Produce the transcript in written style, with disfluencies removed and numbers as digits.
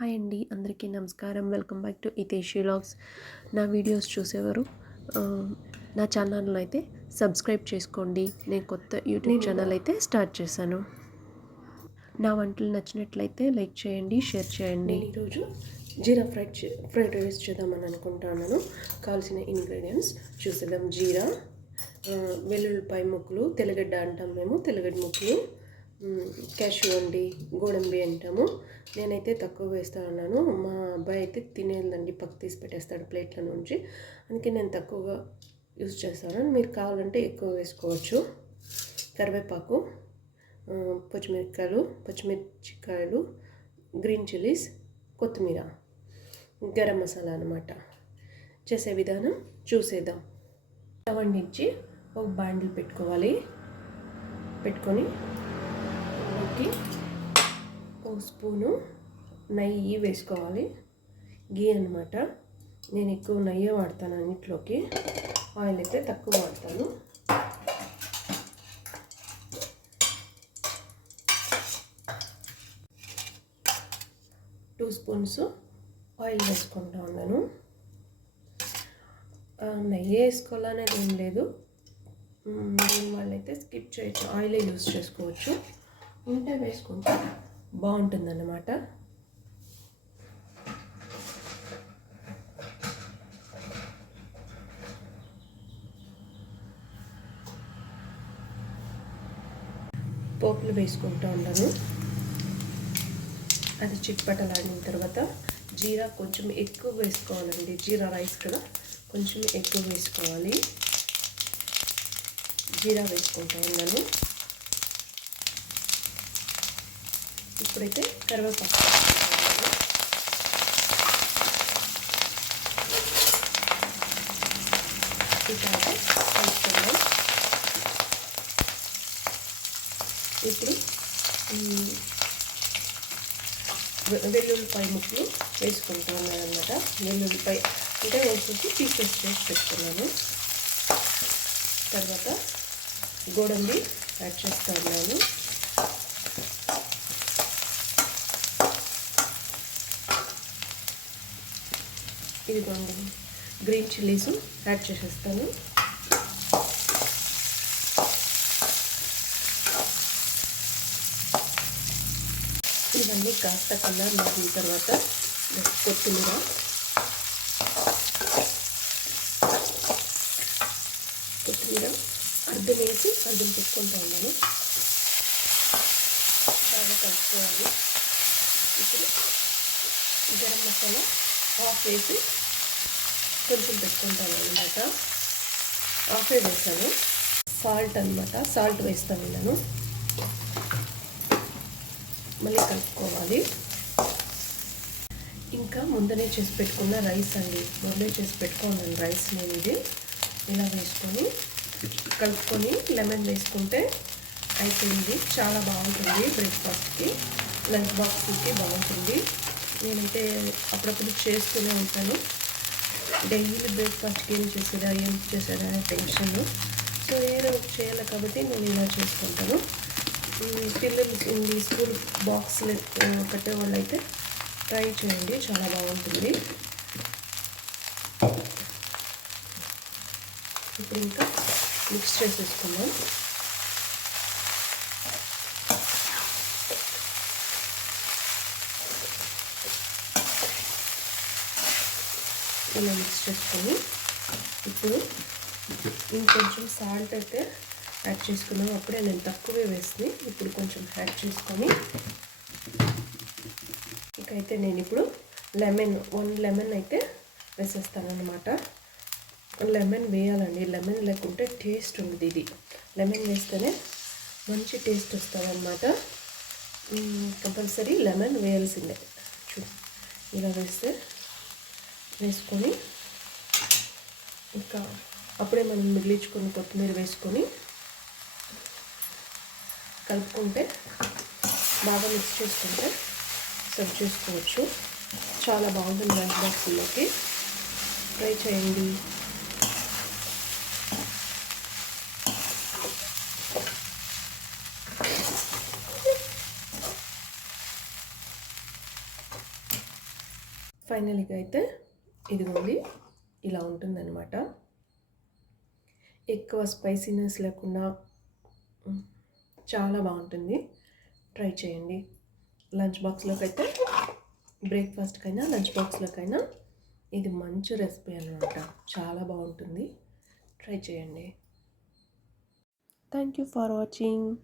Hi అండి, అందరికీ నమస్కారం. Welcome back to Hiteshi vlogs. నా వీడియోస్ చూసేవారు నా ఛానల్ని అయితే సబ్స్క్రైబ్ చేసుకోండి. నేను కొత్త యూట్యూబ్ ఛానల్ అయితే స్టార్ట్ చేశాను. నా వంటలు నచ్చినట్లయితే లైక్ చేయండి, షేర్ చేయండి. ఈరోజు జీరా ఫ్రైడ్ రైస్ చేద్దామని అనుకుంటున్నాను. కావాల్సిన ఇంగ్రీడియంట్స్ చూసేద్దాం. జీరా, వెల్లుల్లిపాయ ముక్కలు, తెల్లగడ్డ అంటాం మేము, తెల్లగడ్డ ముక్కలు, క్యాషు అండి, గోడంబి అంటాము. నేనైతే తక్కువ వేస్తా ఉన్నాను. మా అబ్బాయి అయితే తినేదండి, పక్క తీసి పెట్టేస్తాడు ప్లేట్ల నుంచి. అందుకే నేను తక్కువగా యూజ్ చేస్తాను. మీరు కావాలంటే ఎక్కువ వేసుకోవచ్చు. కరివేపాకు, పచ్చిమిర్చికాయలు, గ్రీన్ చిల్లీస్, కొత్తిమీర, గరం మసాలా అన్నమాట. చేసే విధానం చూసేద్దాం. స్టవ్ అందించి ఒక బాండిల్ పెట్టుకొని ఒక స్పూను నెయ్యి వేసుకోవాలి. గీ అన్నమాట. నేను ఎక్కువ నెయ్యి వాడతాను అన్నిట్లోకి, ఆయిల్ అయితే తక్కువ వాడతాను. టూ స్పూన్స్ ఆయిల్ వేసుకుంటా ఉన్నాను. నెయ్యి వేసుకోవాలనేది ఏం లేదు, దీని వాళ్ళైతే స్కిప్ చేయొచ్చు, ఆయిలే యూజ్ చేసుకోవచ్చు. ఉంటే వేసుకుంటే బాగుంటుందన్నమాట. పోపులు వేసుకుంటూ ఉన్నాను. అది చిట్పటలాడిన తర్వాత జీరా కొంచెం ఎక్కువ వేసుకోవాలండి. జీరా రైస్ కదా, కొంచెం ఎక్కువ వేసుకోవాలి. జీరా వేసుకుంటూ ఉన్నాను. ఇప్పుడైతే కరివేపాకు కలుపుకుందాం. ఇప్పుడు వెల్లుల్లిపాయ ముక్కలు వేసుకుంటా ఉన్నాను అన్నమాట. వెల్లుల్లిపాయ అంటే వేసేసి పీసెస్ చేసి పెట్టుకున్నాను. తర్వాత గోడంబి యాడ్ చేస్తూ ఉన్నాను. ఇదిగోండి, గ్రీన్ చిల్లీస్ యాడ్ చేసేస్తాను. ఇవన్నీ కాస్త కలర్ మారిన తర్వాత కొత్తిమీర, అద్దం వేసి అద్దం పెట్టుకుంటూ ఉన్నాను. బాగా కలుపుకోవాలి. ఇప్పుడు గరం మసాలా ఆఫ్ వేసి కొంచెం పెట్టుకుంటాను అన్నమాట. ఆఫే వేసాను. సాల్ట్ అన్నమాట, సాల్ట్ వేస్తాను నేను. మళ్ళీ కలుపుకోవాలి. ఇంకా ముందనే చేసి పెట్టుకున్న రైస్ అండి, ముందే చేసి పెట్టుకున్నాను రైస్. నేను ఇది ఇలా వేసుకొని కలుపుకొని లెమన్ వేసుకుంటే అయిపోయింది. చాలా బాగుంటుంది. బ్రేక్ఫాస్ట్కి, లంచ్ బాక్స్కి బాగుంటుంది. నేనైతే అప్పుడప్పుడు చేస్తూనే ఉంటాను. డైలీ బ్రేక్ఫాస్ట్కి ఏం చేసేదా టెన్షన్. సో ఏదో చేయాలి కాబట్టి నేను ఇలా చేసుకుంటాను. పిల్లలు స్కూల్ బాక్స్లు కట్టేవాళ్ళు అయితే ట్రై చేయండి, చాలా బాగుంటుంది. ఇప్పుడు ఇంకా మిక్స్ చేసేసుకుందాం. ఇలా మిక్స్ చేసుకొని ఇప్పుడు ఇంకొంచెం సాల్ట్ అయితే యాడ్ చేసుకున్నాం. అప్పుడే నేను తక్కువే వేసి ఇప్పుడు కొంచెం యాడ్ చేసుకొని ఇకైతే నేను ఇప్పుడు వన్ లెమన్ అయితే వేసేస్తాను అన్నమాట. లెమన్ వేయాలండి, లెమన్ లేకుంటే టేస్ట్ ఉండదు. ఇది లెమన్ వేస్తేనే మంచి టేస్ట్ వస్తుంది అన్నమాట. కంపల్సరీ లెమన్ వేయాల్సిందే. ఇలా వేసుకొని ఇంకా అప్పుడే మనం మిగిలించుకొని కొత్తిమీర వేసుకొని కలుపుకుంటే బాగా మిక్స్ చేసుకుంటే సర్వ్ చేసుకోవచ్చు. చాలా బాగుంటుంది. లంచ్ బాక్స్లోకి ట్రై చేయండి. ఫైనల్గా అయితే ఇదిగోండి ఇలా ఉంటుందన్నమాట. ఎక్కువ స్పైసీనెస్ లేకుండా చాలా బాగుంటుంది. ట్రై చేయండి. లంచ్ బాక్స్లోకి అయితే, బ్రేక్ఫాస్ట్కైనా లంచ్ బాక్స్లోకైనా ఇది మంచి రెసిపీ అనమాట. చాలా బాగుంటుంది. ట్రై చేయండి. Thank you for watching.